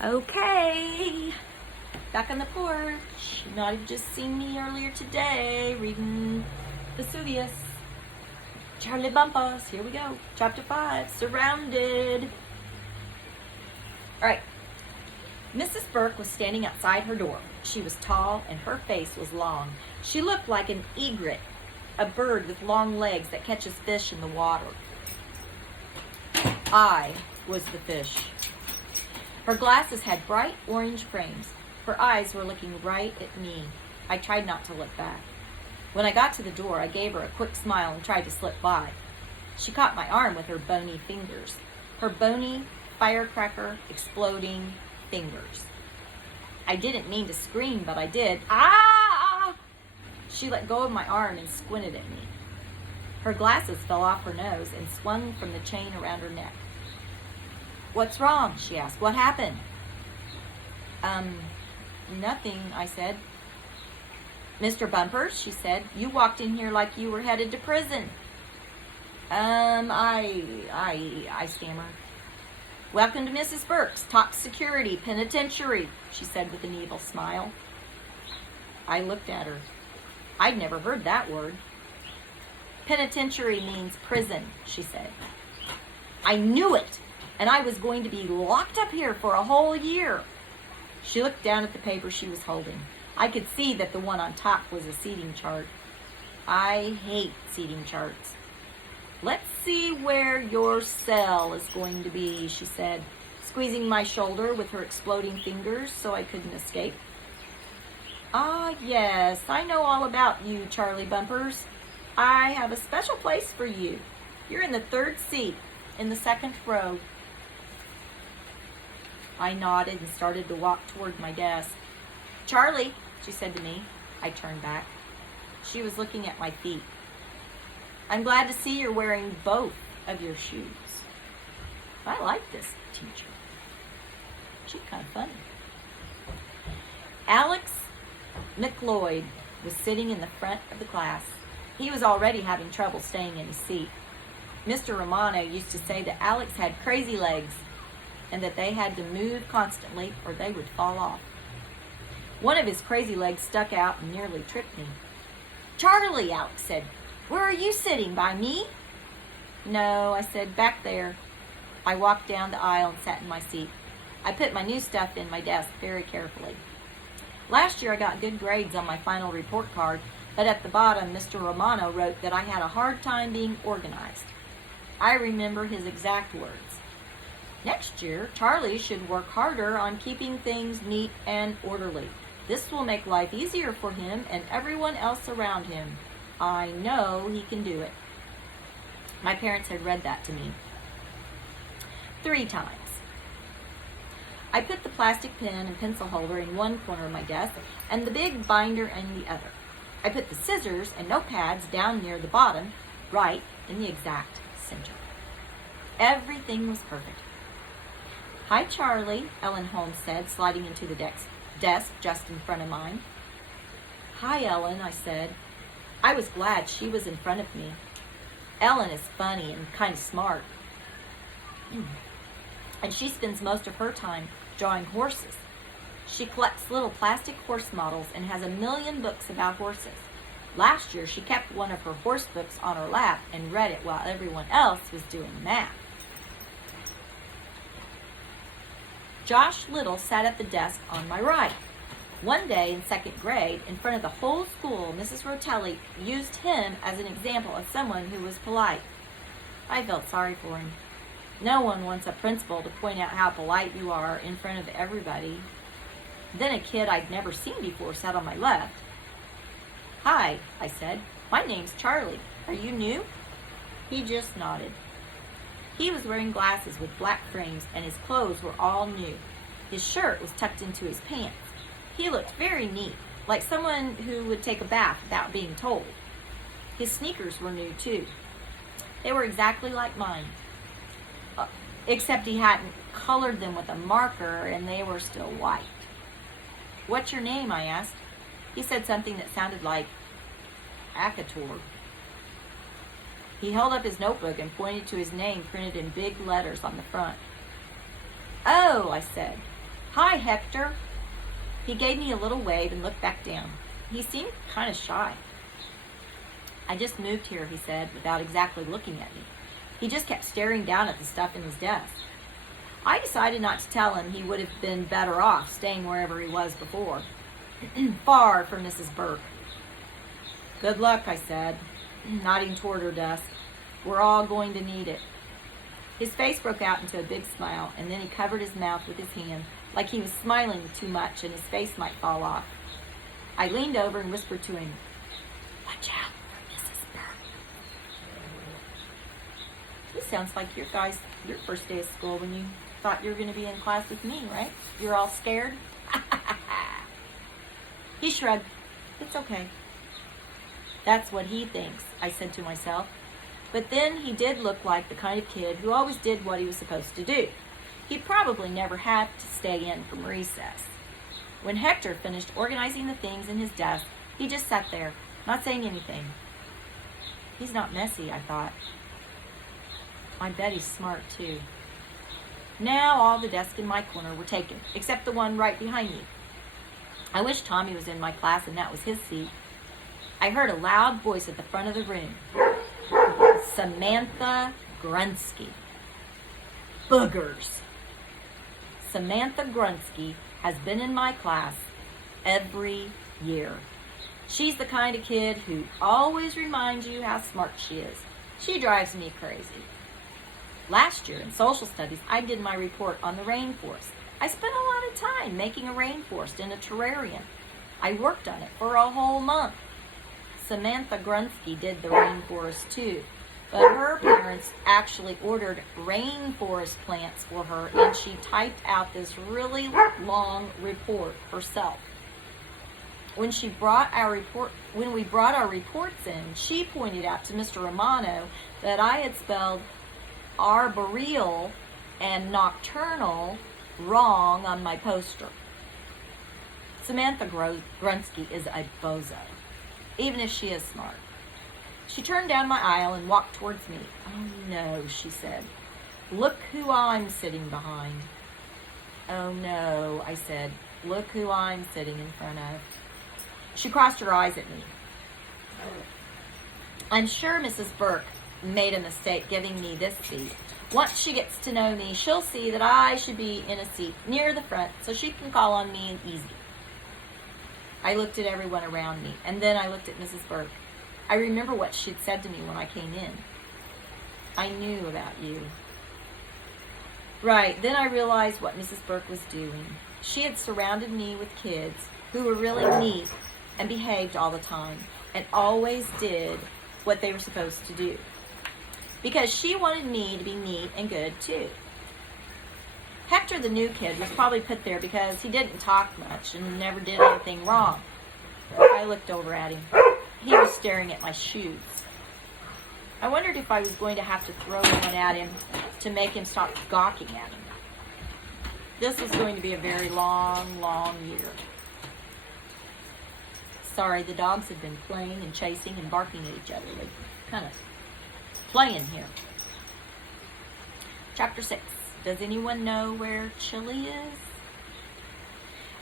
Okay, back on the porch. You might have just seen me earlier today reading Vesuvius. Charlie Bumpus, here we go. Chapter 5, Surrounded. Alright, Mrs. Burke was standing outside her door. She was tall and her face was long. She looked like an egret, a bird with long legs that catches fish in the water. I was the fish. Her glasses had bright orange frames. Her eyes were looking right at me. I tried not to look back. When I got to the door, I gave her a quick smile and tried to slip by. She caught my arm with her bony fingers. Her bony, firecracker, exploding fingers. I didn't mean to scream, but I did. Ah! She let go of my arm and squinted at me. Her glasses fell off her nose and swung from the chain around her neck. "What's wrong?" she asked. "What happened?" Nothing, I said. "Mr. Bumpers," she said, "you walked in here like you were headed to prison." I stammered. "Welcome to Mrs. Burke's Top Security Penitentiary," she said with an evil smile. I looked at her. I'd never heard that word. "Penitentiary means prison," she said. "I knew it, and I was going to be locked up here for a whole year." She looked down at the paper she was holding. I could see that the one on top was a seating chart. I hate seating charts. "Let's see where your cell is going to be," she said, squeezing my shoulder with her exploding fingers so I couldn't escape. "Ah, yes, I know all about you, Charlie Bumpers. I have a special place for you. You're in the third seat, in the second row." I nodded and started to walk toward my desk. "Charlie," she said to me. I turned back. She was looking at my feet. "I'm glad to see you're wearing both of your shoes." I like this teacher. She's kind of funny. Alex McLeod was sitting in the front of the class. He was already having trouble staying in his seat. Mr. Romano used to say that Alex had crazy legs and that they had to move constantly or they would fall off. One of his crazy legs stuck out and nearly tripped me. "Charlie," Alex said, "where are you sitting, by me?" "No," I said, "back there." I walked down the aisle and sat in my seat. I put my new stuff in my desk very carefully. Last year I got good grades on my final report card, but at the bottom Mr. Romano wrote that I had a hard time being organized. I remember his exact words. "Next year, Charlie should work harder on keeping things neat and orderly. This will make life easier for him and everyone else around him. I know he can do it." My parents had read that to me 3 times. I put the plastic pen and pencil holder in one corner of my desk and the big binder in the other. I put the scissors and notepads down near the bottom, right in the exact center. Everything was perfect. "Hi, Charlie," Ellen Holmes said, sliding into the desk just in front of mine. "Hi, Ellen," I said. I was glad she was in front of me. Ellen is funny and kind of smart. And she spends most of her time drawing horses. She collects little plastic horse models and has a million books about horses. Last year, she kept one of her horse books on her lap and read it while everyone else was doing math. Josh Little sat at the desk on my right. One day in 2nd grade, in front of the whole school, Mrs. Rotelli used him as an example of someone who was polite. I felt sorry for him. No one wants a principal to point out how polite you are in front of everybody. Then a kid I'd never seen before sat on my left. "Hi," I said. "My name's Charlie. Are you new?" He just nodded. He was wearing glasses with black frames and his clothes were all new. His shirt was tucked into his pants. He looked very neat, like someone who would take a bath without being told. His sneakers were new too. They were exactly like mine, except he hadn't colored them with a marker and they were still white. "What's your name?" I asked. He said something that sounded like Akator. He held up his notebook and pointed to his name printed in big letters on the front. "Oh," I said. "Hi, Hector." He gave me a little wave and looked back down. He seemed kind of shy. "I just moved here," he said, without exactly looking at me. He just kept staring down at the stuff in his desk. I decided not to tell him he would have been better off staying wherever he was before, far from Mrs. Burke. "Good luck," I said, nodding toward her desk. "We're all going to need it." His face broke out into a big smile, and then he covered his mouth with his hand, like he was smiling too much and his face might fall off. I leaned over and whispered to him, "Watch out for Mrs. Burke." This sounds like your first day of school when you thought you were going to be in class with me, right? You're all scared? He shrugged. "It's okay." "That's what he thinks," I said to myself. But then he did look like the kind of kid who always did what he was supposed to do. He probably never had to stay in from recess. When Hector finished organizing the things in his desk, he just sat there, not saying anything. He's not messy, I thought. I bet he's smart, too. Now all the desks in my corner were taken, except the one right behind me. I wish Tommy was in my class and that was his seat. I heard a loud voice at the front of the room. Samantha Grunsky. Boogers. Samantha Grunsky has been in my class every year. She's the kind of kid who always reminds you how smart she is. She drives me crazy. Last year in social studies, I did my report on the rainforest. I spent a lot of time making a rainforest in a terrarium. I worked on it for a whole month. Samantha Grunsky did the rainforest too, but her parents actually ordered rainforest plants for her, and she typed out this really long report herself. When we brought our reports in, she pointed out to Mr. Romano that I had spelled arboreal and nocturnal wrong on my poster. Samantha Grunsky is a bozo, even if she is smart. She turned down my aisle and walked towards me. "Oh no," she said. "Look who I'm sitting behind." "Oh no," I said. "Look who I'm sitting in front of." She crossed her eyes at me. "I'm sure Mrs. Burke made a mistake giving me this seat. Once she gets to know me, she'll see that I should be in a seat near the front so she can call on me easy." I looked at everyone around me, and then I looked at Mrs. Burke. I remember what she'd said to me when I came in. "I knew about you." Right, then I realized what Mrs. Burke was doing. She had surrounded me with kids who were really neat and behaved all the time, and always did what they were supposed to do. Because she wanted me to be neat and good too. Hector, the new kid, was probably put there because he didn't talk much and never did anything wrong. I looked over at him. He was staring at my shoes. I wondered if I was going to have to throw one at him to make him stop gawking at him. This was going to be a very long, long year. Sorry, the dogs had been playing and chasing and barking at each other. They kind of playing here. Chapter 6. Does anyone know where Chile is?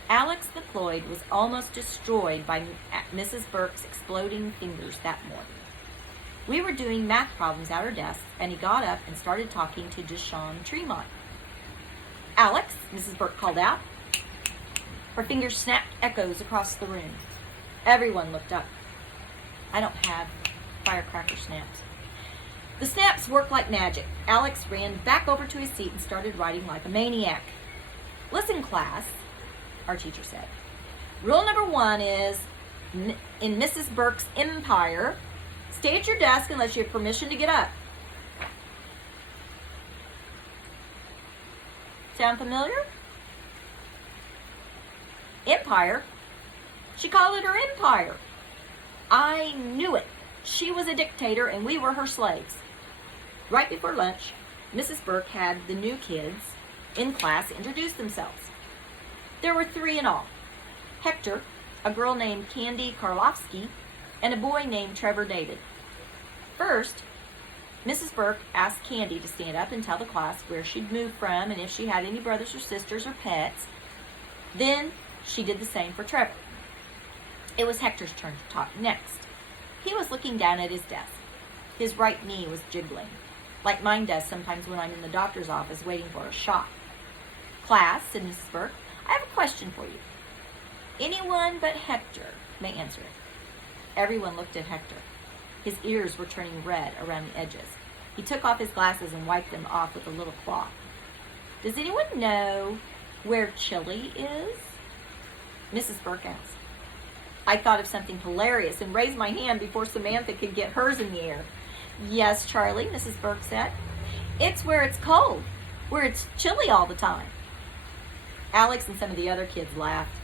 Alex McLeod was almost destroyed by Mrs. Burke's exploding fingers that morning. We were doing math problems at our desks, and he got up and started talking to Deshawn Tremont. "Alex," Mrs. Burke called out. Her fingers snapped echoes across the room. Everyone looked up. I don't have firecracker snaps. The snaps worked like magic. Alex ran back over to his seat and started writing like a maniac. "Listen, class," our teacher said. "Rule number 1 is, in Mrs. Burke's empire, stay at your desk unless you have permission to get up." Sound familiar? Empire? She called it her empire. I knew it. She was a dictator and we were her slaves. Right before lunch, Mrs. Burke had the new kids in class introduce themselves. There were 3 in all. Hector, a girl named Candy Karlofsky, and a boy named Trevor David. First, Mrs. Burke asked Candy to stand up and tell the class where she'd moved from and if she had any brothers or sisters or pets. Then she did the same for Trevor. It was Hector's turn to talk next. He was looking down at his desk. His right knee was jiggling, like mine does sometimes when I'm in the doctor's office waiting for a shot. "Class," said Mrs. Burke, "I have a question for you. Anyone but Hector may answer it." Everyone looked at Hector. His ears were turning red around the edges. He took off his glasses and wiped them off with a little cloth. "Does anyone know where Chile is?" Mrs. Burke asked. I thought of something hilarious and raised my hand before Samantha could get hers in the air. "Yes, Charlie," Mrs. Burke said. "It's where it's cold, where it's chilly all the time." Alex and some of the other kids laughed.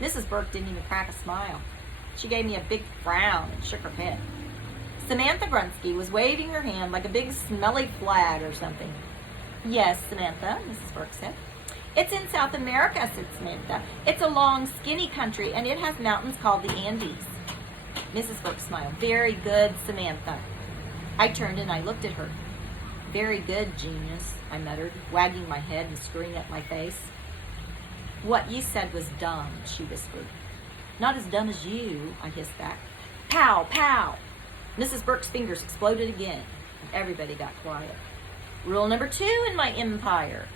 Mrs. Burke didn't even crack a smile. She gave me a big frown and shook her head. Samantha Grunsky was waving her hand like a big smelly flag or something. "Yes, Samantha," Mrs. Burke said. "It's in South America," said Samantha. "It's a long, skinny country, and it has mountains called the Andes." Mrs. Burke smiled. "Very good, Samantha." I turned and I looked at her. "Very good, genius," I muttered, wagging my head and screwing up my face. "What you said was dumb," she whispered. "Not as dumb as you," I hissed back. Pow, pow! Mrs. Burke's fingers exploded again, and everybody got quiet. "Rule number 2 in my empire.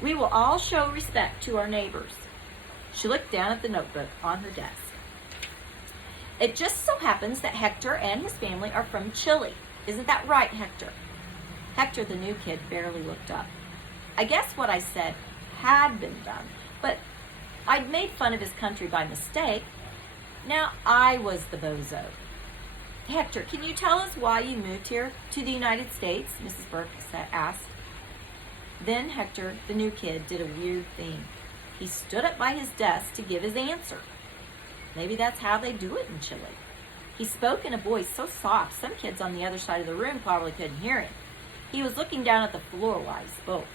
We will all show respect to our neighbors." She looked down at the notebook on her desk. "It just so happens that Hector and his family are from Chile. Isn't that right, Hector?" Hector, the new kid, barely looked up. I guess what I said had been done, but I'd made fun of his country by mistake. Now I was the bozo. "Hector, can you tell us why you moved here to the United States?" Mrs. Burke asked. Then Hector, the new kid, did a weird thing. He stood up by his desk to give his answer. Maybe that's how they do it in Chile. He spoke in a voice so soft, some kids on the other side of the room probably couldn't hear him. He was looking down at the floor while he spoke.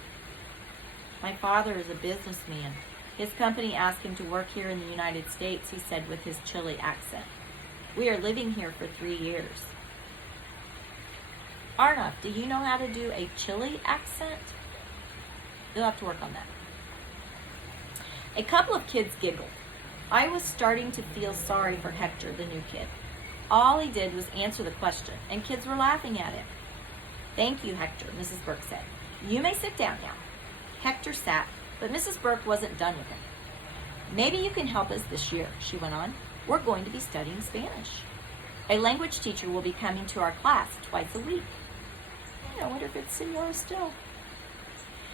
"My father is a businessman. His company asked him to work here in the United States," he said with his Chile accent. "We are living here for 3 years. Arnav, do you know how to do a Chile accent? You'll have to work on that." A couple of kids giggled. I was starting to feel sorry for Hector, the new kid. All he did was answer the question, and kids were laughing at him. "Thank you, Hector," Mrs. Burke said. "You may sit down now." Hector sat, but Mrs. Burke wasn't done with him. "Maybe you can help us this year," she went on. "We're going to be studying Spanish. A language teacher will be coming to our class twice a week." I wonder if it's Senora still.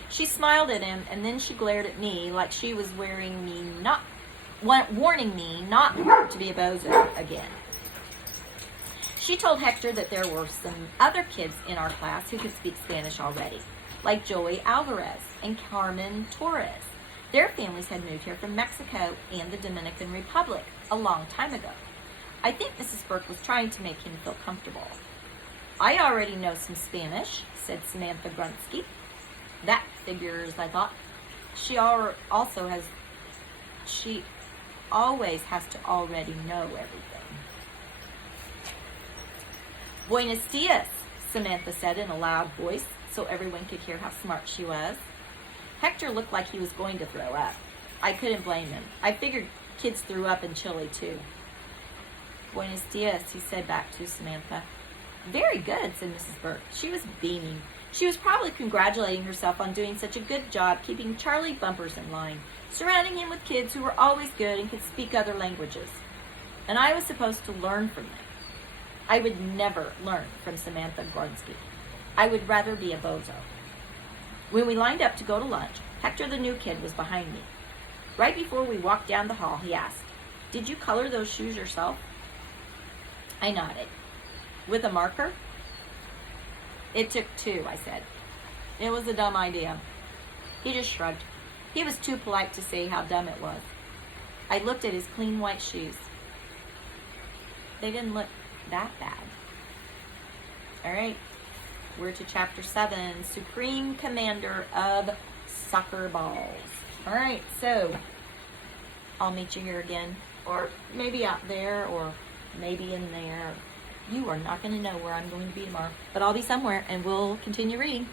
She smiled at him, and then she glared at me like she was warning me not to be a bozo again. She told Hector that there were some other kids in our class who could speak Spanish already, like Joey Alvarez and Carmen Torres. Their families had moved here from Mexico and the Dominican Republic a long time ago. I think Mrs. Burke was trying to make him feel comfortable. "I already know some Spanish," said Samantha Grunsky. "That figures," I thought. She always has to already know everything. "Buenos dias," Samantha said in a loud voice so everyone could hear how smart she was. Hector looked like he was going to throw up. I couldn't blame him. I figured kids threw up in Chile too. "Buenos dias," he said back to Samantha. "Very good," said Mrs. Burke. She was beaming. She was probably congratulating herself on doing such a good job keeping Charlie Bumpers in line, surrounding him with kids who were always good and could speak other languages. And I was supposed to learn from them. I would never learn from Samantha Grunsky. I would rather be a bozo. When we lined up to go to lunch, Hector, the new kid, was behind me. Right before we walked down the hall, he asked, "Did you color those shoes yourself?" I nodded. "With a marker?" "It took 2, I said. "It was a dumb idea." He just shrugged. He was too polite to say how dumb it was. I looked at his clean white shoes. They didn't look that bad. All right, we're to Chapter 7, Supreme Commander of Soccer Balls. All right, so I'll meet you here again, or maybe out there, or maybe in there. You are not going to know where I'm going to be tomorrow, but I'll be somewhere, and we'll continue reading.